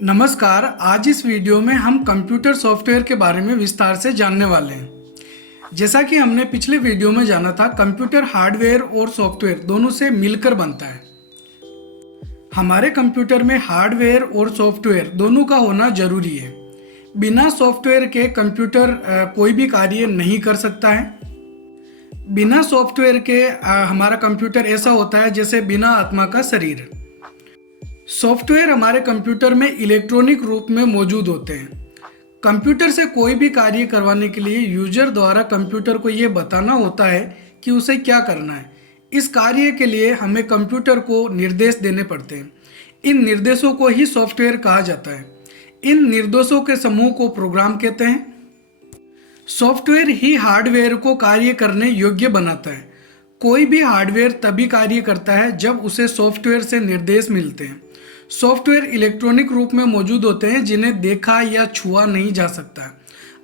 नमस्कार। आज इस वीडियो में हम कंप्यूटर सॉफ्टवेयर के बारे में विस्तार से जानने वाले हैं। जैसा कि हमने पिछले वीडियो में जाना था, कंप्यूटर हार्डवेयर और सॉफ्टवेयर दोनों से मिलकर बनता है। हमारे कंप्यूटर में हार्डवेयर और सॉफ्टवेयर दोनों का होना जरूरी है। बिना सॉफ्टवेयर के कंप्यूटर कोई भी कार्य नहीं कर सकता है। बिना सॉफ्टवेयर के हमारा कंप्यूटर ऐसा होता है जैसे बिना आत्मा का शरीर। सॉफ्टवेयर हमारे कंप्यूटर में इलेक्ट्रॉनिक रूप में मौजूद होते हैं। कंप्यूटर से कोई भी कार्य करवाने के लिए यूजर द्वारा कंप्यूटर को ये बताना होता है कि उसे क्या करना है। इस कार्य के लिए हमें कंप्यूटर को निर्देश देने पड़ते हैं। इन निर्देशों को ही सॉफ्टवेयर कहा जाता है। इन निर्देशों के समूह को प्रोग्राम कहते हैं। सॉफ्टवेयर ही हार्डवेयर को कार्य करने योग्य बनाता है। कोई भी हार्डवेयर तभी कार्य करता है जब उसे सॉफ्टवेयर से निर्देश मिलते हैं। सॉफ्टवेयर इलेक्ट्रॉनिक रूप में मौजूद होते हैं जिन्हें देखा या छुआ नहीं जा सकता,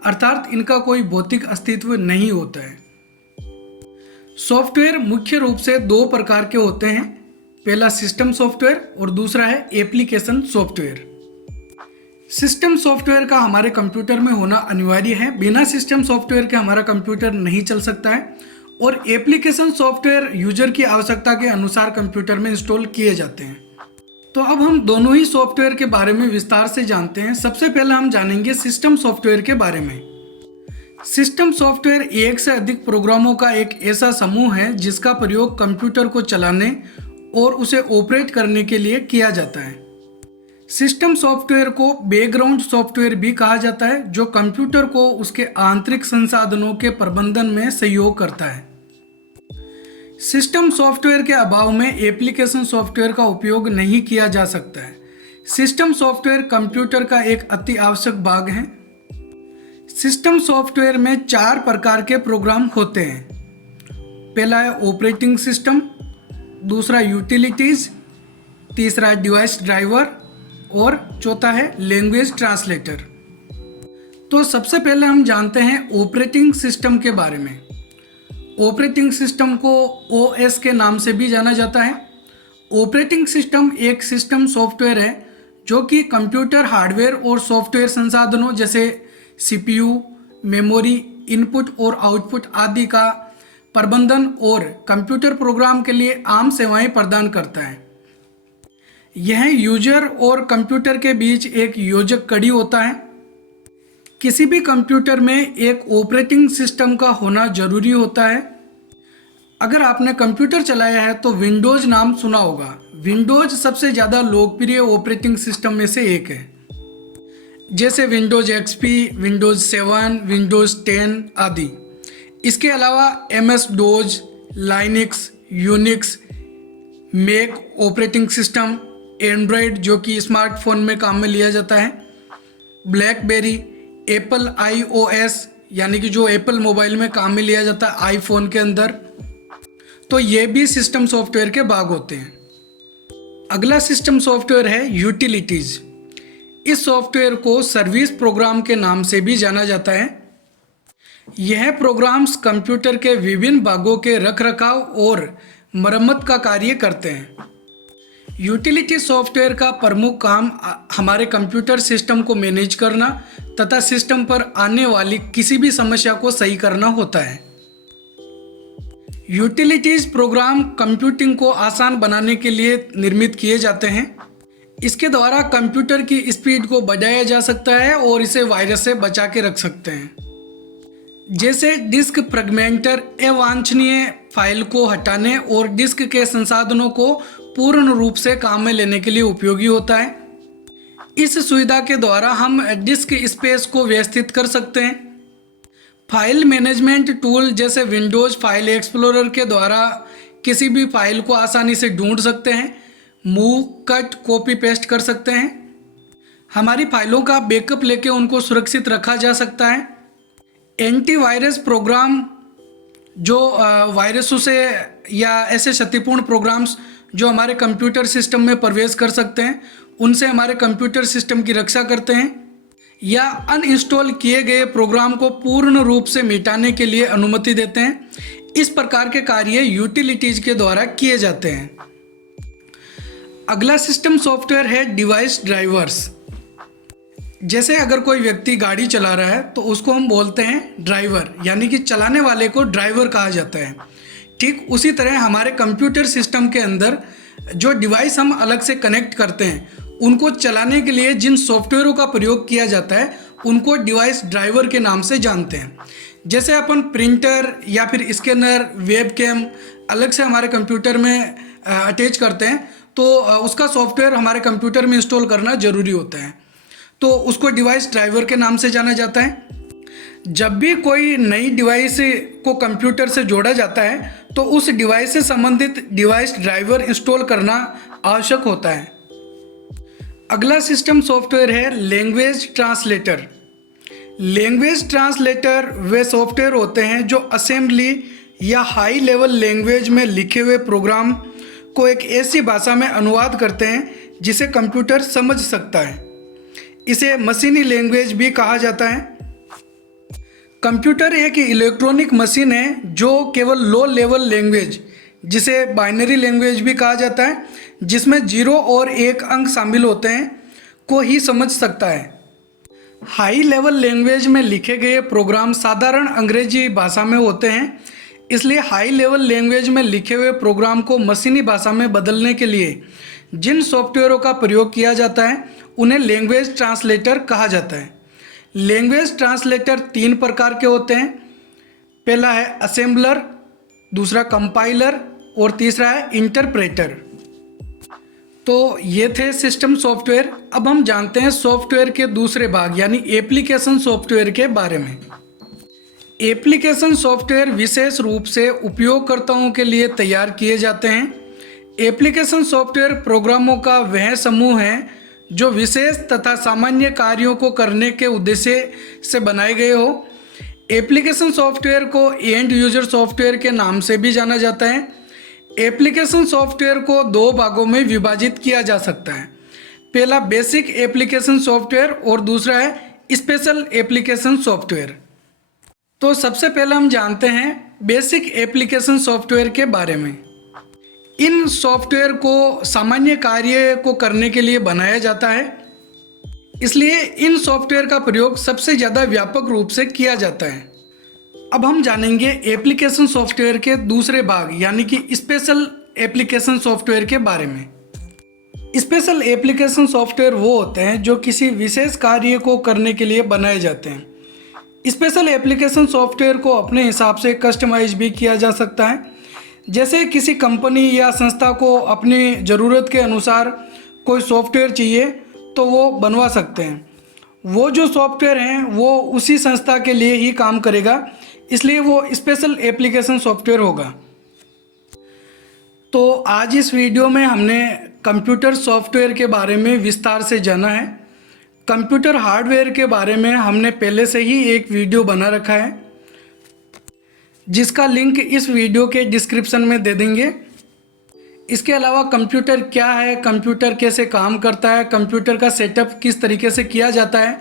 अर्थात इनका कोई भौतिक अस्तित्व नहीं होता है। सॉफ्टवेयर मुख्य रूप से दो प्रकार के होते हैं। पहला सिस्टम सॉफ्टवेयर और दूसरा है एप्लीकेशन सॉफ्टवेयर। सिस्टम सॉफ्टवेयर का हमारे कंप्यूटर में होना अनिवार्य है। बिना सिस्टम सॉफ्टवेयर के हमारा कंप्यूटर नहीं चल सकता है। और एप्लीकेशन सॉफ्टवेयर यूजर की आवश्यकता के अनुसार कंप्यूटर में इंस्टॉल किए जाते हैं। तो अब हम दोनों ही सॉफ्टवेयर के बारे में विस्तार से जानते हैं। सबसे पहले हम जानेंगे सिस्टम सॉफ्टवेयर के बारे में। सिस्टम सॉफ्टवेयर एक से अधिक प्रोग्रामों का एक ऐसा समूह है जिसका प्रयोग कंप्यूटर को चलाने और उसे ऑपरेट करने के लिए किया जाता है। सिस्टम सॉफ्टवेयर को बैकग्राउंड सॉफ्टवेयर भी कहा जाता है, जो कंप्यूटर को उसके आंतरिक संसाधनों के प्रबंधन में सहयोग करता है। सिस्टम सॉफ्टवेयर के अभाव में एप्लीकेशन सॉफ्टवेयर का उपयोग नहीं किया जा सकता है। सिस्टम सॉफ्टवेयर कंप्यूटर का एक अति आवश्यक भाग है। सिस्टम सॉफ्टवेयर में 4 प्रकार के प्रोग्राम होते हैं। पहला है ऑपरेटिंग सिस्टम, दूसरा यूटिलिटीज, तीसरा डिवाइस ड्राइवर और चौथा है लैंग्वेज ट्रांसलेटर। तो सबसे पहले हम जानते हैं ऑपरेटिंग सिस्टम के बारे में। ऑपरेटिंग सिस्टम को ओएस के नाम से भी जाना जाता है। ऑपरेटिंग सिस्टम एक सिस्टम सॉफ्टवेयर है जो कि कंप्यूटर हार्डवेयर और सॉफ्टवेयर संसाधनों जैसे सीपीयू, मेमोरी, इनपुट और आउटपुट आदि का प्रबंधन और कंप्यूटर प्रोग्राम के लिए आम सेवाएं प्रदान करता है। यह यूजर और कंप्यूटर के बीच एक योजक कड़ी होता है। किसी भी कंप्यूटर में एक ऑपरेटिंग सिस्टम का होना जरूरी होता है। अगर आपने कंप्यूटर चलाया है तो विंडोज नाम सुना होगा। विंडोज सबसे ज़्यादा लोकप्रिय ऑपरेटिंग सिस्टम में से एक है, जैसे विंडोज एक्सपी, विंडोज 7, विंडोज 10 आदि। इसके अलावा MS DOS, Linux, Unix, Mac operating system, Android जो कि स्मार्टफोन में काम में लिया जाता है, ब्लैकबेरी, एप्पल iOS यानी कि जो एप्पल मोबाइल में काम में लिया जाता है आईफोन के अंदर, तो ये भी सिस्टम सॉफ्टवेयर के भाग होते हैं। अगला सिस्टम सॉफ्टवेयर है यूटिलिटीज। इस सॉफ्टवेयर को सर्विस प्रोग्राम के नाम से भी जाना जाता है। यह प्रोग्राम्स कंप्यूटर के विभिन्न भागों के रखरखाव और मरम्मत का कार्य करते हैं। यूटिलिटी सॉफ्टवेयर का प्रमुख काम हमारे कंप्यूटर सिस्टम को मैनेज करना तथा सिस्टम पर आने वाली किसी भी समस्या को सही करना होता है। यूटिलिटीज प्रोग्राम कंप्यूटिंग को आसान बनाने के लिए निर्मित किए जाते हैं। इसके द्वारा कंप्यूटर की स्पीड को बढ़ाया जा सकता है और इसे वायरस से बचा के रख सकते हैं। जैसे डिस्क फ्रेगमेंटर अवांछनीय फाइल को हटाने और डिस्क के संसाधनों को पूर्ण रूप से काम में लेने के लिए उपयोगी होता है। इस सुविधा के द्वारा हम डिस्क स्पेस को व्यवस्थित कर सकते हैं। फाइल मैनेजमेंट टूल जैसे विंडोज फाइल एक्सप्लोरर के द्वारा किसी भी फाइल को आसानी से ढूंढ सकते हैं, मूव, कट, कॉपी पेस्ट कर सकते हैं। हमारी फाइलों का बैकअप लेके उनको सुरक्षित रखा जा सकता है। एंटीवायरस प्रोग्राम जो वायरसों से या ऐसे क्षतिपूर्ण प्रोग्राम्स जो हमारे कंप्यूटर सिस्टम में प्रवेश कर सकते हैं, उनसे हमारे कंप्यूटर सिस्टम की रक्षा करते हैं या अनइंस्टॉल किए गए प्रोग्राम को पूर्ण रूप से मिटाने के लिए अनुमति देते हैं। इस प्रकार के कार्य यूटिलिटीज के द्वारा किए जाते हैं। अगला सिस्टम सॉफ्टवेयर है डिवाइस ड्राइवर्स। जैसे अगर कोई व्यक्ति गाड़ी चला रहा है तो उसको हम बोलते हैं ड्राइवर, यानी कि चलाने वाले को ड्राइवर कहा जाता है। ठीक उसी तरह हमारे कंप्यूटर सिस्टम के अंदर जो डिवाइस हम अलग से कनेक्ट करते हैं, उनको चलाने के लिए जिन सॉफ्टवेयरों का प्रयोग किया जाता है उनको डिवाइस ड्राइवर के नाम से जानते हैं। जैसे अपन प्रिंटर या फिर स्कैनर, वेबकैम अलग से हमारे कंप्यूटर में अटैच करते हैं तो उसका सॉफ्टवेयर हमारे कंप्यूटर में इंस्टॉल करना ज़रूरी होता है, तो उसको डिवाइस ड्राइवर के नाम से जाना जाता है। जब भी कोई नई डिवाइस को कंप्यूटर से जोड़ा जाता है तो उस डिवाइस से संबंधित डिवाइस ड्राइवर इंस्टॉल करना आवश्यक होता है। अगला सिस्टम सॉफ्टवेयर है लैंग्वेज ट्रांसलेटर। लैंग्वेज ट्रांसलेटर वे सॉफ्टवेयर होते हैं जो असेंबली या हाई लेवल लैंग्वेज में लिखे हुए प्रोग्राम को एक ऐसी भाषा में अनुवाद करते हैं जिसे कंप्यूटर समझ सकता है। इसे मशीनी लैंग्वेज भी कहा जाता है। कंप्यूटर एक इलेक्ट्रॉनिक मशीन है जो केवल लो लेवल लैंग्वेज, जिसे बाइनरी लैंग्वेज भी कहा जाता है, जिसमें 0 और 1 अंक शामिल होते हैं, को ही समझ सकता है। हाई लेवल लैंग्वेज में लिखे गए प्रोग्राम साधारण अंग्रेजी भाषा में होते हैं, इसलिए हाई लेवल लैंग्वेज में लिखे हुए प्रोग्राम को मशीनी भाषा में बदलने के लिए जिन सॉफ्टवेयरों का प्रयोग किया जाता है उन्हें लैंग्वेज ट्रांसलेटर कहा जाता है। लैंग्वेज ट्रांसलेटर 3 प्रकार के होते हैं। पहला है असेंबलर, दूसरा कंपाइलर और तीसरा है इंटरप्रेटर। तो ये थे सिस्टम सॉफ्टवेयर। अब हम जानते हैं सॉफ्टवेयर के दूसरे भाग यानी एप्लीकेशन सॉफ्टवेयर के बारे में। एप्लीकेशन सॉफ्टवेयर विशेष रूप से उपयोगकर्ताओं के लिए तैयार किए जाते हैं। एप्लीकेशन सॉफ्टवेयर प्रोग्रामों का वह समूह है जो विशेष तथा सामान्य कार्यों को करने के उद्देश्य से बनाए गए हो। एप्लीकेशन सॉफ्टवेयर को एंड यूजर सॉफ्टवेयर के नाम से भी जाना जाता है। एप्लीकेशन सॉफ्टवेयर को 2 भागों में विभाजित किया जा सकता है। पहला बेसिक एप्लीकेशन सॉफ्टवेयर और दूसरा है स्पेशल एप्लीकेशन सॉफ्टवेयर। तो सबसे पहले हम जानते हैं बेसिक एप्लीकेशन सॉफ्टवेयर के बारे में। इन सॉफ्टवेयर को सामान्य कार्य को करने के लिए बनाया जाता है, इसलिए इन सॉफ्टवेयर का प्रयोग सबसे ज़्यादा व्यापक रूप से किया जाता है। अब हम जानेंगे एप्लीकेशन सॉफ्टवेयर के दूसरे भाग यानी कि स्पेशल एप्लीकेशन सॉफ्टवेयर के बारे में। स्पेशल एप्लीकेशन सॉफ्टवेयर वो होते हैं जो किसी विशेष कार्य को करने के लिए बनाए जाते हैं। स्पेशल एप्लीकेशन सॉफ्टवेयर को अपने हिसाब से कस्टमाइज भी किया जा सकता है। जैसे किसी कंपनी या संस्था को अपनी ज़रूरत के अनुसार कोई सॉफ्टवेयर चाहिए तो वो बनवा सकते हैं। वो जो सॉफ्टवेयर हैं वो उसी संस्था के लिए ही काम करेगा, इसलिए वो स्पेशल एप्लीकेशन सॉफ्टवेयर होगा। तो आज इस वीडियो में हमने कंप्यूटर सॉफ्टवेयर के बारे में विस्तार से जाना है। कंप्यूटर हार्डवेयर के बारे में हमने पहले से ही एक वीडियो बना रखा है, जिसका लिंक इस वीडियो के डिस्क्रिप्शन में दे देंगे। इसके अलावा कंप्यूटर क्या है, कंप्यूटर कैसे काम करता है, कंप्यूटर का सेटअप किस तरीके से किया जाता है,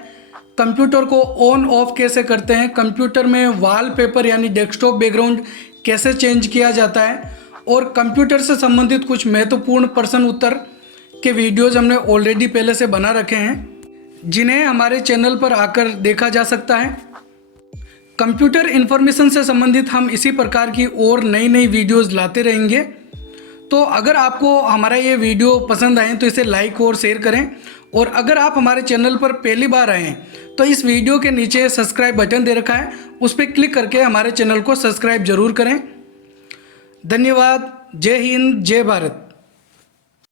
कंप्यूटर को ऑन ऑफ कैसे करते हैं, कंप्यूटर में वॉलपेपर यानी डेस्कटॉप बैकग्राउंड कैसे चेंज किया जाता है, और कंप्यूटर से संबंधित कुछ महत्वपूर्ण प्रश्न उत्तर के वीडियोज़ हमने ऑलरेडी पहले से बना रखे हैं, जिन्हें हमारे चैनल पर आकर देखा जा सकता है। कंप्यूटर इन्फॉर्मेशन से संबंधित हम इसी प्रकार की और नई नई वीडियोज़ लाते रहेंगे। तो अगर आपको हमारा ये वीडियो पसंद आए तो इसे लाइक और शेयर करें, और अगर आप हमारे चैनल पर पहली बार आए हैं तो इस वीडियो के नीचे सब्सक्राइब बटन दे रखा है, उस पर क्लिक करके हमारे चैनल को सब्सक्राइब जरूर करें। धन्यवाद। जय हिंद, जय भारत।